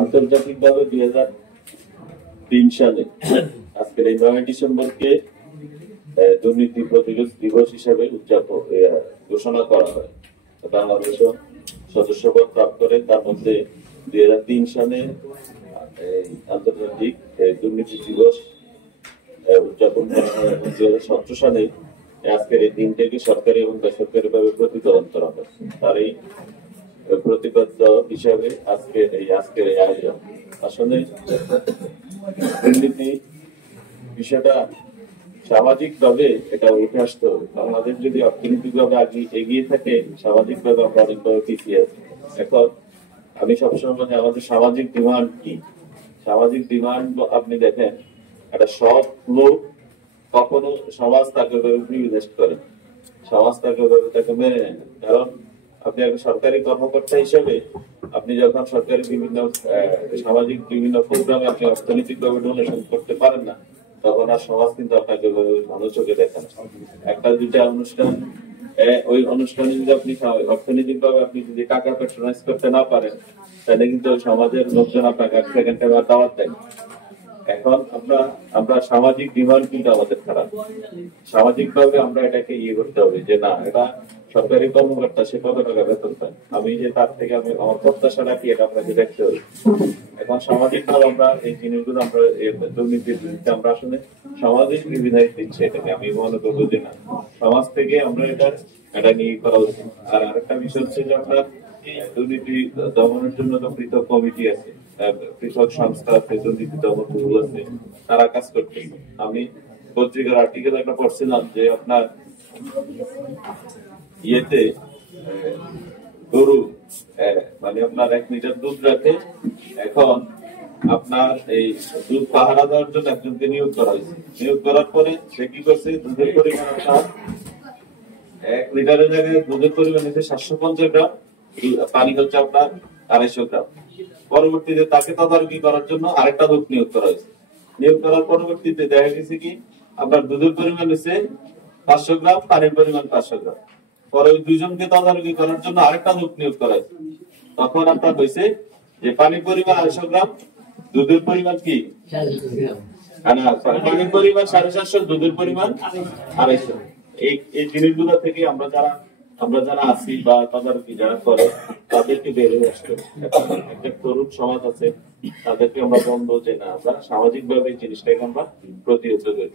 আন্তর্জাতিকভাবে 2003 সালে আজকের এই 9 ডিসেম্বরকে দুর্নীতি প্রতিরোধ দিবস হিসেবে ঘোষণা করা হয়। বাংলাদেশও সদস্যপদ লাভ করে। তার মধ্যে 2003 সালে আন্তর্জাতিক দুর্নীতি দিবস উদযাপন করা হয় এবং 2017 সালে আজকের এই দিনটাকে সরকারি এবং বেসরকারি ভাবে প্রতিপালন করা হয়। তার এই প্রতিপাদ্য হিসাবে আজকের এই আয়োজন। আসলে দুর্নীতি বিষয়টা সামাজিক ভাবে এটা উঠে আসতে হবে। বাংলাদেশ যদি অর্থনৈতিক ভাবে এগিয়ে থাকে, সামাজিক ভাবে আমরা অনেকভাবে পিছিয়ে আছি। এখন আমি সবসময় বলি আমাদের সামাজিক ডিমান্ড কি? সামাজিক ডিমান্ড আপনি দেখেন, একটা সৎ লোক কখনো সমাজ তাকে প্রিভিলেজ করে, সমাজ তাকে মেনে নেয় না। কারণ আপনি একটা সরকারি কর্মকর্তা হিসেবে আপনি যখন সরকারি বিভিন্ন সামাজিক বিভিন্ন প্রোগ্রামে আপনি অর্থনৈতিক ভাবে ডোনেশন করতে পারেন না, তখন আর সমাজ কিন্তু আপনাকে ভালো চোখে দেখে না। একটা দুইটা অনুষ্ঠান, ওই অনুষ্ঠানে যদি আপনি অর্থনৈতিক ভাবে আপনি যদি টাকা প্যাট্রোনাইজ করতে না পারেন, তাহলে কিন্তু সমাজের লোকজন আপনাকে এক সেকেন্ড দাওয়াত দেয়। এখন আমরা সামাজিক ডিমান্ড কিন্তু আমাদের খারাপ। সামাজিক ভাবে আমরা এটাকে করতে হবে যে না, এটা সরকারি কর্মকর্তা, সে কত টাকা বেতন পায়, আমি যে তার থেকে আমার প্রত্যাশাটা কি, এটা আপনাকে দেখতে হবে। এখন সামাজিক ভাবে আমরা এই জিনিসগুলো আমরা দুর্নীতির বিরুদ্ধে আমরা আসলে সমাজের বিধায় দিচ্ছি, এটাকে আমি মনে করবো যে না, সমাজ থেকে আমরা এটা নিয়ে করা উচিত। আর আরেকটা বিষয় হচ্ছে যে আমরা দুর্নীতি দমনের জন্য তো পৃথক কমিটি আছে, পৃথক সংস্থা আছে, দুর্নীতি দমন ব্যুরো আছে, তারা কাজ করছে। আমি পত্রিকার আর্টিকেল একটা পড়ছিলাম যে আপনার গরু মানে আপনার 1 লিটার দুধ রাখে, এখন আপনার এই দুধ পাহারা দেওয়ার জন্য একজনকে নিয়োগ করা হয়েছে। নিয়োগ করার পরে সে কি করছে, দুধের পরিমাণ 1 লিটারের জায়গায় দুধের পরিমাণ হচ্ছে 750 গ্রাম, পানি হচ্ছে আপনার 250 গ্রাম। পরবর্তীতে তাকে তদারকি করার জন্য আরেকটা লোক নিয়োগ করা হয়েছে। নিয়োগ করার পরবর্তীতে দেখা গেছে কি আপনার দুধের পরিমাণ হচ্ছে 500 গ্রাম, পানির পরিমাণ 500 গ্রাম। পরে ওই দুইজনকে তদারকি করার জন্য আরেকটা লোক নিয়োগ করা হয়েছে। তখন আপনার হয়েছে যে পানির পরিমাণ 250 গ্রাম, দুধের পরিমাণ কি পানির পরিমাণ 750, দুধের পরিমাণ 250। এই জিনিসগুলো থেকে আমরা যারা আছি বা তদারকি যারা করে, তাদেরকে বের হয়ে আসতে হবে। একটা তরুণ সমাজ আছে, তাদেরকে আমরা বলবো যে না, আমরা সামাজিক ভাবে এই জিনিসটাকে আমরা প্রতিহত করি।